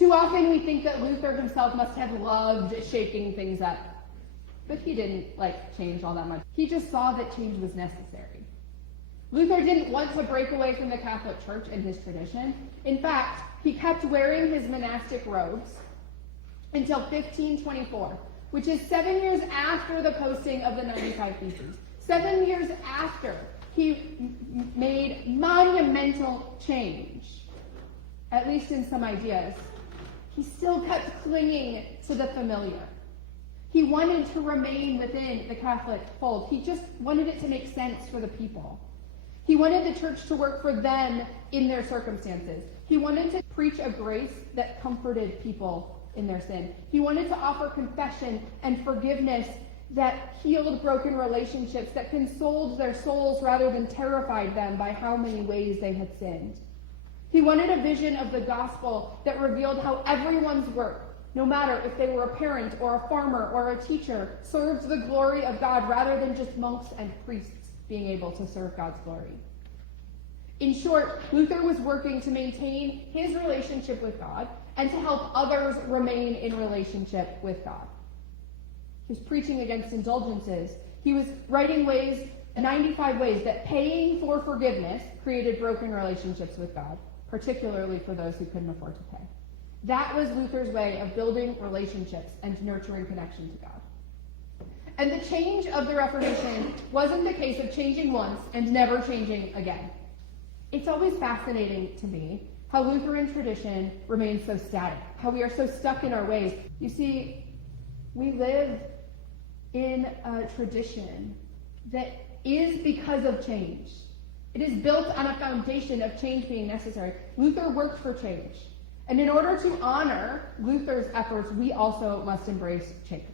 Too often we think that Luther himself must have loved shaking things up. But he didn't like change all that much. He just saw that change was necessary. Luther didn't want to break away from the Catholic Church and his tradition. In fact, he kept wearing his monastic robes until 1524, which is 7 years after the posting of the 95 Theses. 7 years after he made monumental change, at least in some ideas. He still kept clinging to the familiar. He wanted to remain within the Catholic fold. He just wanted it to make sense for the people. He wanted the church to work for them in their circumstances. He wanted to preach a grace that comforted people in their sin. He wanted to offer confession and forgiveness that healed broken relationships, that consoled their souls rather than terrified them by how many ways they had sinned. He wanted a vision of the gospel that revealed how everyone's work, no matter if they were a parent or a farmer or a teacher, served the glory of God rather than just monks and priests being able to serve God's glory. In short, Luther was working to maintain his relationship with God and to help others remain in relationship with God. He was preaching against indulgences. He was writing 95 ways that paying for forgiveness created broken relationships with God, particularly for those who couldn't afford to pay. That was Luther's way of building relationships and nurturing connection to God. And the change of the Reformation wasn't the case of changing once and never changing again. It's always fascinating to me how Lutheran tradition remains so static, how we are so stuck in our ways. You see, we live in a tradition that is because of change. It is built on a foundation of change being necessary. Luther worked for change. And in order to honor Luther's efforts, we also must embrace change.